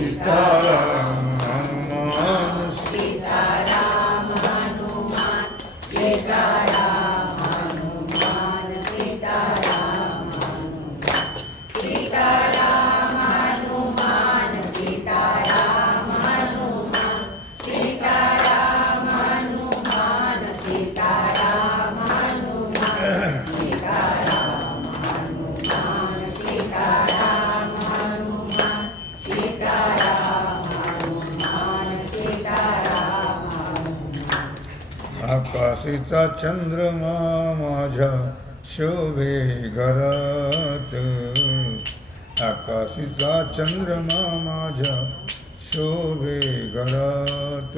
सीताराम हनुमान सीताराम हनुमान सीताराम हनुमान सीताराम हनुमान सीताराम हनुमान सीताराम हनुमान सीताराम हनुमान सीताराम हनुमान सीताराम हनुमान सीताराम हनुमान सीताराम हनुमान सीताराम आकाशीचा चंद्रमा माझ्या शोभे घरात आकाशीचा चंद्रमा माझ्या शोभे घरात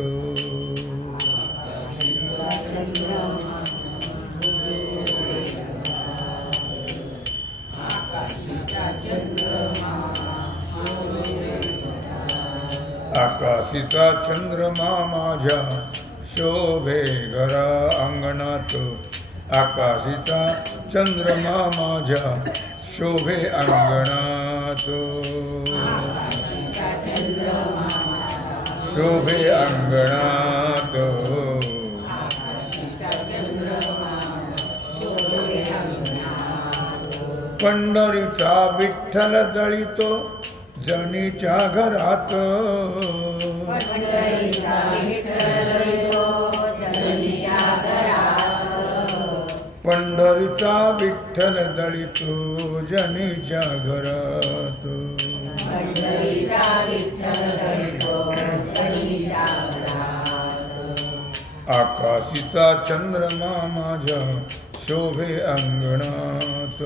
आकाशीचा चंद्रमा माझ्या शोभे घरा अंगणात आकाशीचा चंद्रमा माझ्या शोभे अंगणात शोभे अंगणात पंढरीचा विठ्ठल दळीतो जनीच्या घरात पंढरीचा विठ्ठल दळीतो जनीच्या घरात आकाशीचा चंद्रमा माझ्या शोभे अंगणात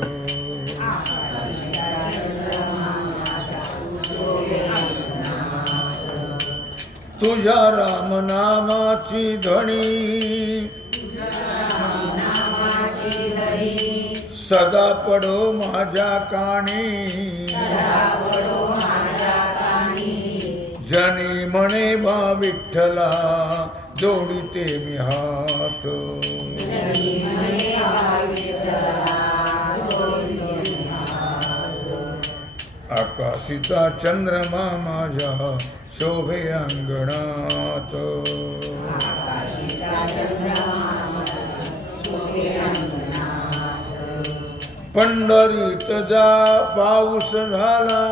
तुझ्या राम नामाची धणी सदा पडो माझ्या कानी जनी म्हणे बा विठ्ठला जोडिते मी हात आकाशीचा चंद्रमा माझ्या शोभे अंगणात पंढरीत जा पाऊस झाला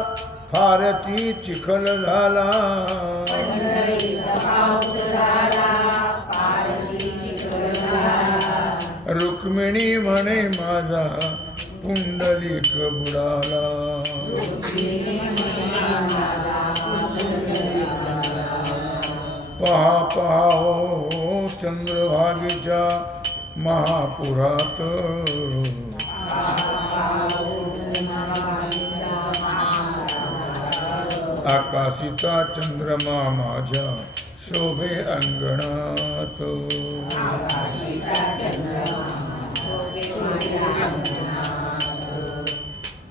फारती चिखल झाला रुक्मिणी म्हणे माझा पुंडलिक बुडाला पहा पहा हो चंद्रभागेच्या महापुरात आकाशीचा चंद्रमा माझ्या शोभे अंगणात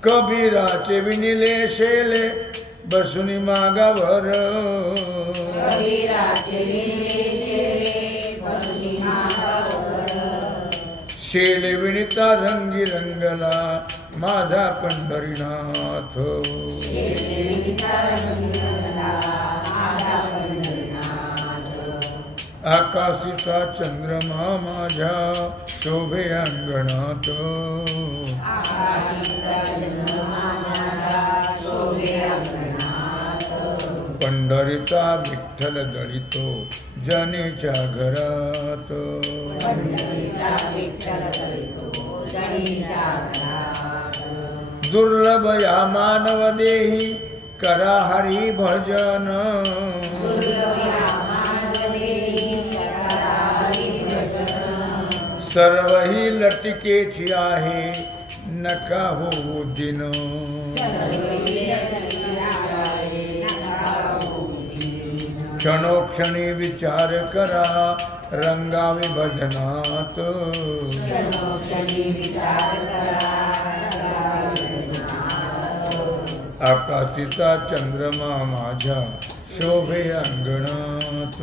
कबीराचे विनिले शेले बसुनी मागावर शेले विणिता रंगी रंगला माझा पंढरीनाथ आकाशीचा चंद्रमा माझ्या शोभे अंगणात पंढरीचा विठ्ठल दळीतो जनेच्या घरात दुर्लभ या मानव देही करा हरी भजन सर्व ही लटिकेची आहे नका हो दिन क्षणोक्षणी विचार करा रंगावे भजनात आकाशीचा चंद्रमा माझ्या शोभे अंगणात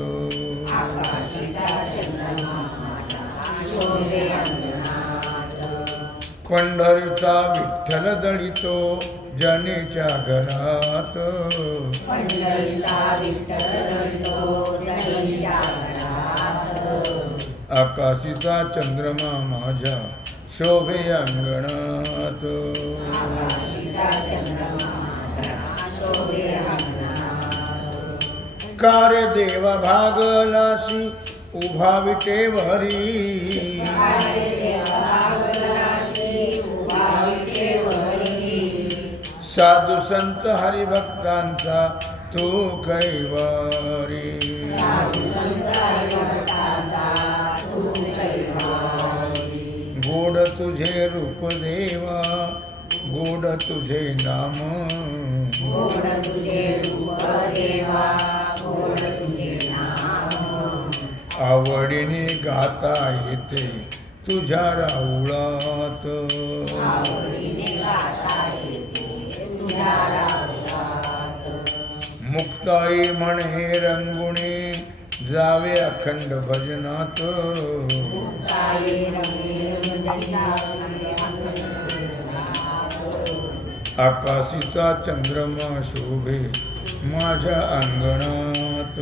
पंढरीचा विठ्ठल दळितो जनेच्या घरात पंढरीचा विठ्ठल दळितो जनेच्या घरात आकाशीचा चंद्रमा माझ्या शोभे अंगणात आकाशीचा चंद्रमा शोभे अंगणात कार्य देवा भागलासी उभा विटेवरी साधू संत हरिभक्तांचा तू कैवारी गोड तुझे रूप देवा गोड तुझे नाम गोड तुझे रूप देवा गोड तुझे नाम आवडीने गाता येते तुझ्या राऊळात आवडीने गाता येते तुझ्या राऊळात मुक्ताई म्हणे रंगुणे जावे अखंड भजनात मुक्ताई रंगुणे आकाशीचा चंद्रमा शोभे माझ्या अंगणात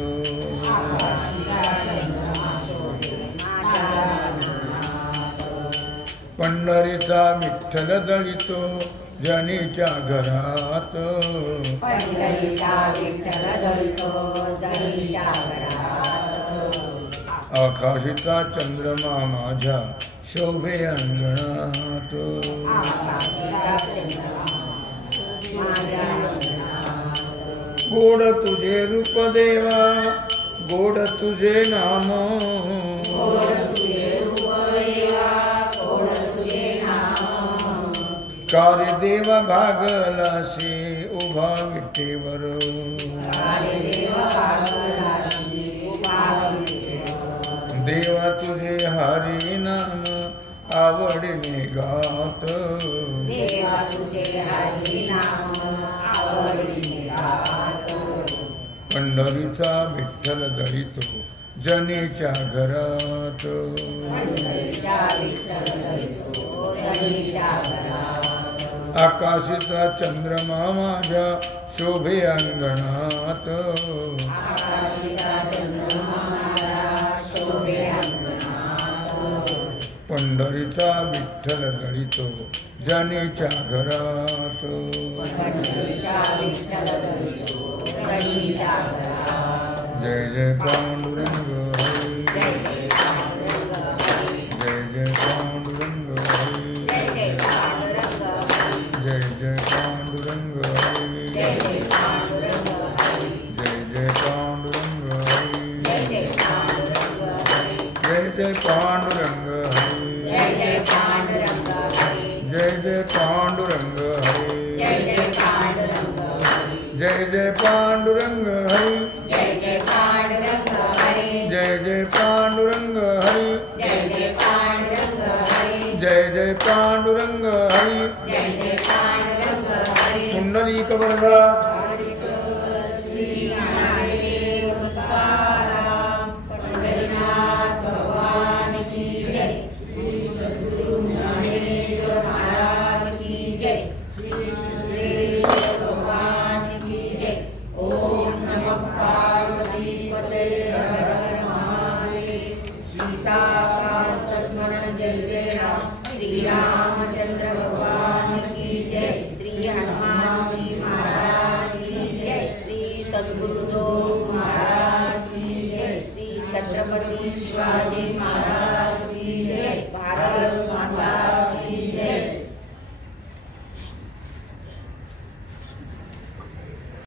पंढरीचा विठ्ठल दळितो जनेच्या घरात पंढरीचा विठ्ठल दळितो जनेच्या घरात आकाशीचा चंद्रमा माझ्या शोभे अंगणात गोड तुझे रूप देवा गोड तुझे नाम कार्य देवा भागलासे उभा विटेवर देवा तुझे हरी नाम आवडीने गात पंढरीचा विठ्ठल दळितो जनेच्या घरात आकाशीचा चंद्रमा माझ्या शोभे अंगणात पंढरीचा विठ्ठल दळितो जनेच्या घरात जय जय पांडुरंग हरी जय जय पांडुरंग हरी जय जय पांडुरंग हरी जय जय पांडुरंग हरी जय जय पांडुरंग हरी जय जय पांडुरंग हरी जय जय पांडुरंग हरी जय जय पांडुरंग हरी जय जय पांडुरंग हरी पुंडलीक वरदा रामचंद्र भगवान की जय श्री हनुमान जी महाराज की जय श्री सद्गुरुदेव महाराज की जय श्री छत्रपति शिवाजी महाराज